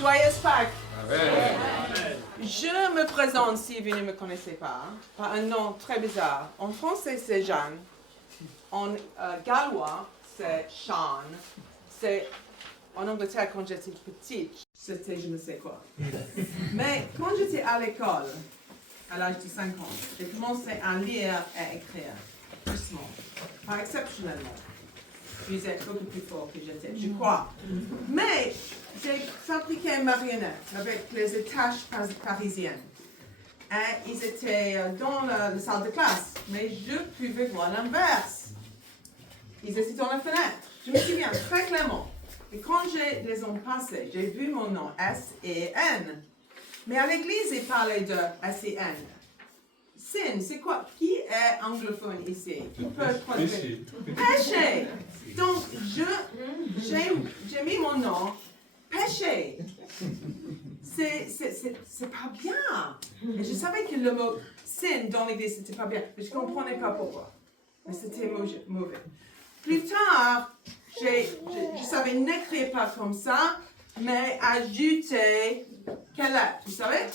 Joyeuse Pâques. Amen. Je me présente, si vous ne me connaissez pas, par un nom très bizarre. En français, c'est Jeanne. En gallois, c'est Sean. C'est en Angleterre, quand j'étais petite, c'était je ne sais quoi. Mais quand j'étais à l'école, à l'âge de 5 ans, j'ai commencé à lire et écrire, doucement, pas exceptionnellement. Je suis beaucoup plus fort que j'étais, je crois. Mais j'ai fabriqué une marionnette avec les étages parisiennes. Et ils étaient dans la salle de classe, mais je pouvais voir l'inverse. Ils étaient dans la fenêtre. Je me souviens très clairement. Et quand je les ai passés, j'ai vu mon nom, S-E-N. Mais à l'église, ils parlaient de S-E-N. Sin, c'est quoi? Qui est anglophone ici? Qui peut traduire? Péché. Donc, j'ai mis mon nom, péché. C'est pas bien. Et je savais que le mot sin dans l'église, c'était pas bien. Mais je ne comprenais pas pourquoi. Mais c'était mauvais. Plus tard, je savais n'écrire pas comme ça, mais ajouter quelle lettre, vous savez?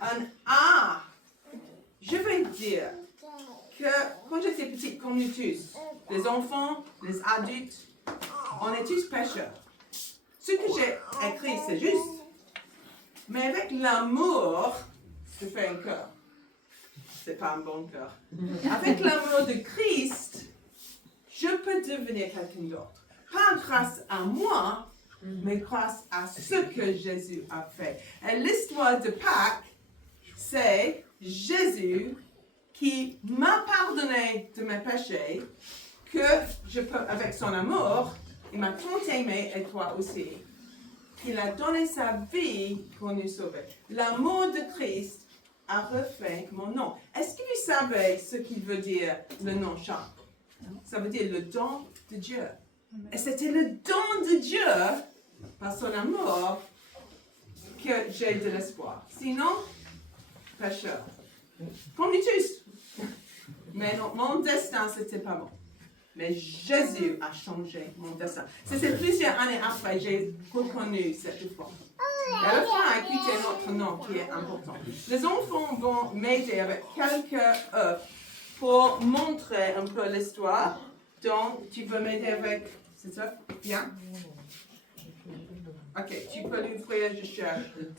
Un A. Je veux dire que quand j'étais petite, comme nous tous, les enfants, les adultes, on est tous pécheurs. Ce que j'ai écrit, c'est juste. Mais avec l'amour, je fais un cœur. C'est pas un bon cœur. Avec l'amour de Christ, je peux devenir quelqu'un d'autre. Pas grâce à moi, mais grâce à ce que Jésus a fait. Et l'histoire de Pâques, c'est Jésus qui m'a pardonné de mes péchés, que je peux, avec son amour, il m'a tant aimé et toi aussi, qu'il a donné sa vie pour nous sauver. L'amour de Christ a refait mon nom. Est-ce que vous savez ce qu'il veut dire le nom Sean? Ça veut dire le don de Dieu. Et c'était le don de Dieu, par son amour, que j'ai de l'espoir. Sinon, pécheur. Comme nous tous. Mais non, mon destin, c'était pas bon. Mais Jésus a changé mon destin. C'est plusieurs années après, j'ai reconnu cette foi. Et à la fin, écoutez notre nom qui est important. Les enfants vont m'aider avec quelques œuvres pour montrer un peu l'histoire. Donc, tu peux m'aider avec... C'est ça? Bien? Ok, tu peux l'ouvrir, je cherche le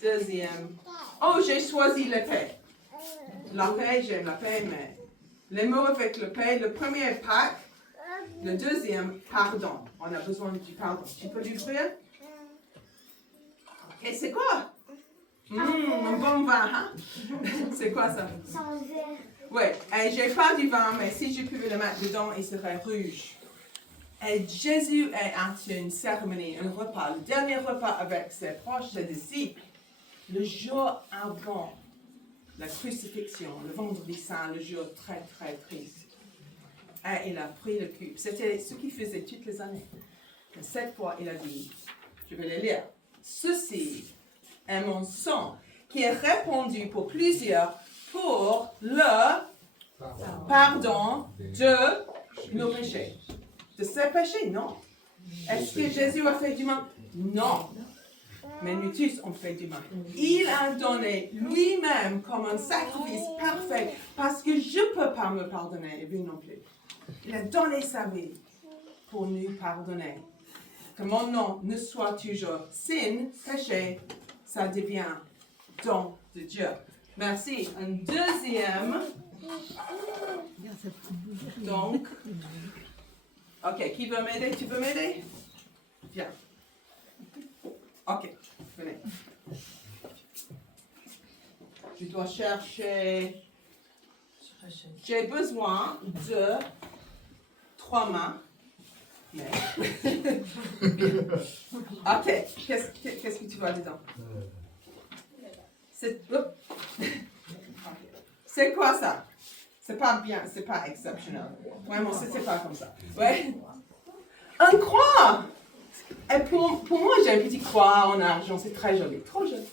deuxième. Oh, j'ai choisi la paix. La paix, j'aime la paix, mais les mots avec la paix, le premier Pâques, le deuxième, pardon. On a besoin du pardon. Tu peux l'ouvrir? Ok, c'est quoi? Un bon vin, hein? C'est quoi ça? Sans verre. Oui, et j'ai pas du vin, mais si je pouvais le mettre dedans, il serait rouge. Et Jésus a eu une cérémonie, un repas, le dernier repas avec ses proches, ses disciples, le jour avant la crucifixion, le vendredi saint, le jour très très triste. Et il a pris le coupe. C'était ce qu'il faisait toutes les années. Et cette fois, il a dit, je vais le lire. Ceci est mon sang qui est répandu pour plusieurs pour le pardon de nos péchés. De ses péchés, non. Est-ce que Jésus a fait du mal? Non. Mais nous tous, on fait du mal. Il a donné lui-même comme un sacrifice parfait parce que je ne peux pas me pardonner et vous non plus. Il a donné sa vie pour nous pardonner. Que mon nom ne soit toujours sin, péché, ça devient don de Dieu. Merci. Un deuxième. Donc, ok, qui veut m'aider? Tu veux m'aider? Viens. Ok, venez. Je dois chercher. J'ai besoin de 3 mains. Mais... ok, qu'est-ce que tu vois dedans? C'est quoi ça? C'est pas bien, c'est pas exceptionnel. Vraiment, c'était pas comme ça. Ouais. Un croix! Et pour moi, j'ai un petit croix en argent, c'est très joli, trop joli.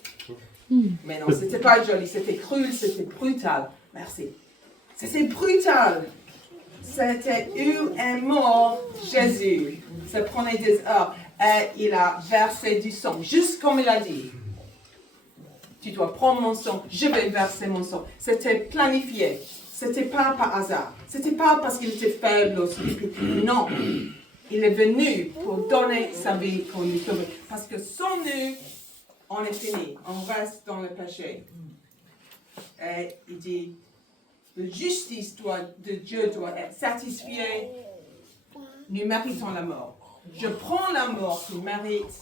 Mais non, c'était pas joli, c'était cruel, c'était brutal. Merci. C'était brutal. C'était où est mort Jésus. Ça prenait des heures. et il a versé du sang, juste comme il a dit. Tu dois prendre mon sang, je vais verser mon sang. C'était planifié. C'était pas par hasard. C'était pas parce qu'il était faible aussi. Non. Il est venu pour donner sa vie pour nous sauver. Parce que sans nous, on est fini. On reste dans le péché. Et il dit, la justice de Dieu doit être satisfiée. Nous méritons la mort. Je prends la mort qu'il mérite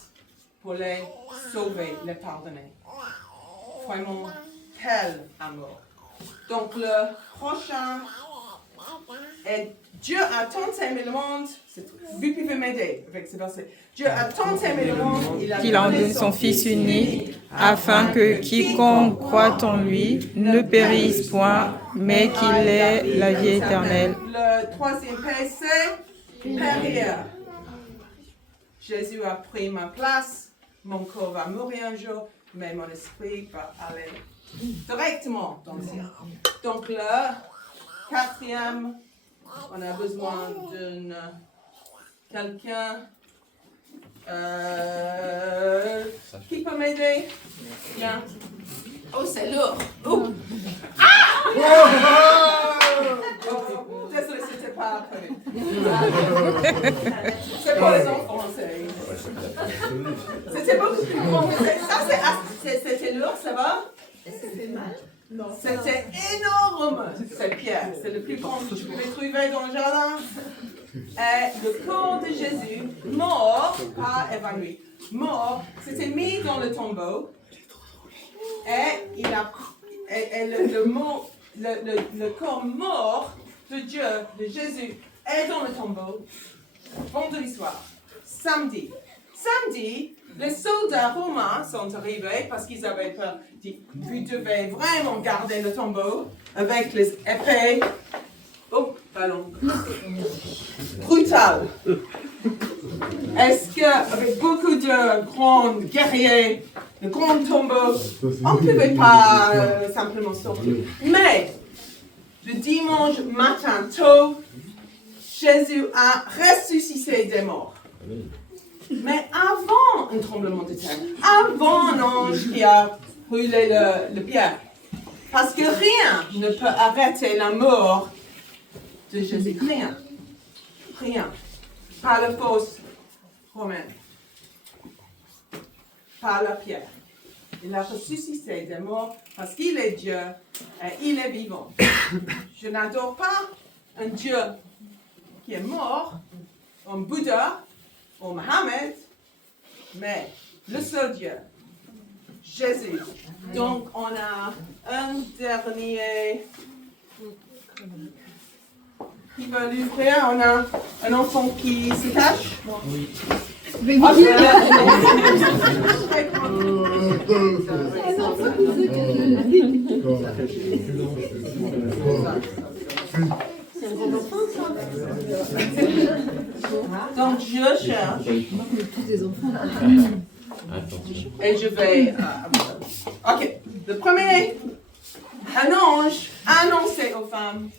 pour les sauver, les pardonner. Vraiment, quel amour. Donc le prochain est Dieu a tant aimé le monde. Vous pouvez m'aider avec ce verset. Dieu a tant aimé le monde qu'il a donné son Fils unique, afin que quiconque croit en lui ne périsse point, mais qu'il ait la vie éternelle. Le troisième P, c'est périr. Jésus a pris ma place. Mon corps va mourir un jour, mais mon esprit va aller directement dans le ciel. Donc le quatrième, on a besoin de quelqu'un qui peut m'aider. Bien. Oh, c'est lourd. Oh. Oh, désolé, c'était pas prévu. C'est pour les enfants, c'était beaucoup plus grand. C'était lourd, ça va? C'était mal. C'était énorme, cette pierre. C'est le plus grand que tu pouvais trouver dans le jardin. Et le corps de Jésus, mort, pas évanoui, mort, c'était mis dans le tombeau. Et il a, et le corps mort de Dieu, de Jésus, est dans le tombeau. Vendredi soir, samedi. Samedi, les soldats romains sont arrivés parce qu'ils avaient peur. Vous devez vraiment garder le tombeau avec les épées. Oh, ballon. Brutal. Est-ce qu'avec beaucoup de grands guerriers, de grands tombeaux, on ne pouvait pas simplement sortir. Mais, le dimanche matin tôt, Jésus a ressuscité des morts. Mais avant un tremblement de terre, avant un ange qui a brûlé le pierre. Parce que rien ne peut arrêter la mort de Jésus. Rien. Rien. Pas la force romaine. Pas la pierre. Il a ressuscité des morts parce qu'il est Dieu et il est vivant. Je n'adore pas un Dieu qui est mort, un Bouddha, ou Mohammed, mais le seul Dieu, Jésus. Donc on a un dernier qui va l'ouvrir. On a un enfant qui se cache. Oui. Donc je cherche. Et je vais. Ok. Le premier, un ange annonçait aux femmes.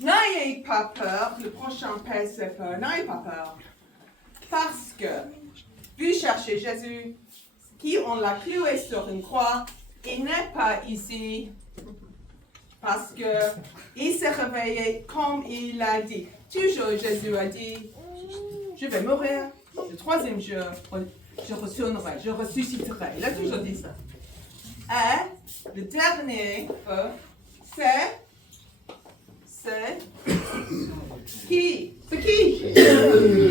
N'ayez pas peur. Le prochain Père, c'est peur. N'ayez pas peur. Parce que vous cherchez Jésus, qui on l'a cloué sur une croix. Il n'est pas ici. Parce que il s'est réveillé comme il a dit. Toujours Jésus a dit, je vais mourir, le troisième jour, je retournerai, je ressusciterai. Il a toujours dit ça. Et le dernier, c'est qui? C'est qui?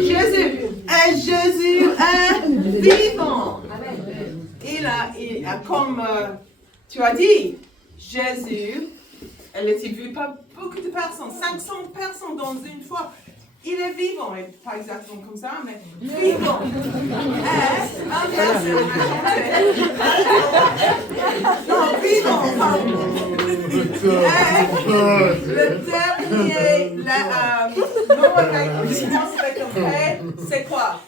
Jésus. Et Jésus est vivant. Il a comme tu as dit, Jésus, elle était vue par beaucoup de personnes, 500 personnes dans une fois. Il est vivant, et pas exactement comme ça, mais vivant. Et un verset, on a chanté. Non, vivant, pardon. Et le dernier, nom avec qui commence avec un P, c'est quoi?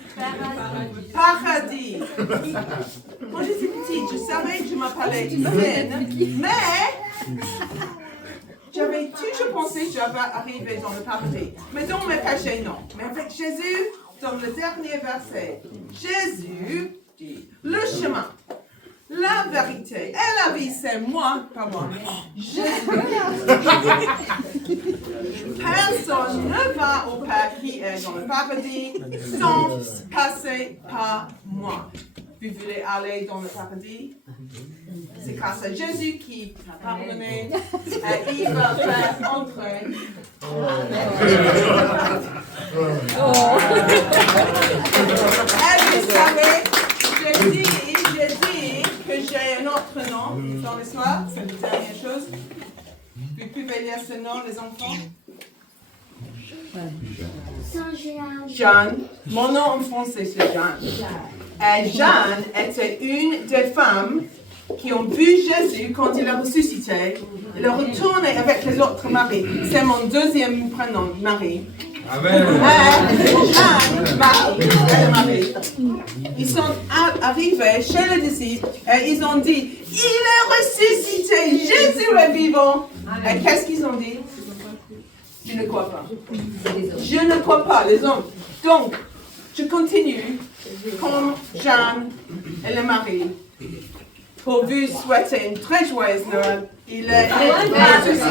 Paradis. Quand j'étais petite, je savais que je m'appelais Hélène, mais j'avais toujours pensé que j'avais arrivé dans le paradis. Mais dans mes péchés, non. Mais avec Jésus, dans le dernier verset, Jésus dit, le chemin, la vérité et la vie, c'est moi, pas moi. Personne ne va au Père qui est dans le paradis sans passer par moi. Vous voulez aller dans le paradis? C'est grâce à Jésus qui t'a pardonné et il va faire entrer. Et vous savez, j'ai dit que j'ai un autre nom dans l'histoire, c'est la dernière chose. Vous pouvez lire ce nom, les enfants? Jeanne. Mon nom en français, c'est Jeanne. Et Jeanne était une des femmes qui ont vu Jésus quand il a ressuscité. Il a retourné avec les autres maris. C'est mon deuxième prénom, Marie. Amen. Jeanne, Marie. Ils sont arrivés chez les disciples et ils ont dit, il est ressuscité, Jésus est vivant. Et qu'est-ce qu'ils ont dit? Je ne crois pas. Je ne crois pas, les hommes. Donc, je continue comme Jeanne et le mari pour vous souhaiter une très joyeuse Noël. Il est ressuscité.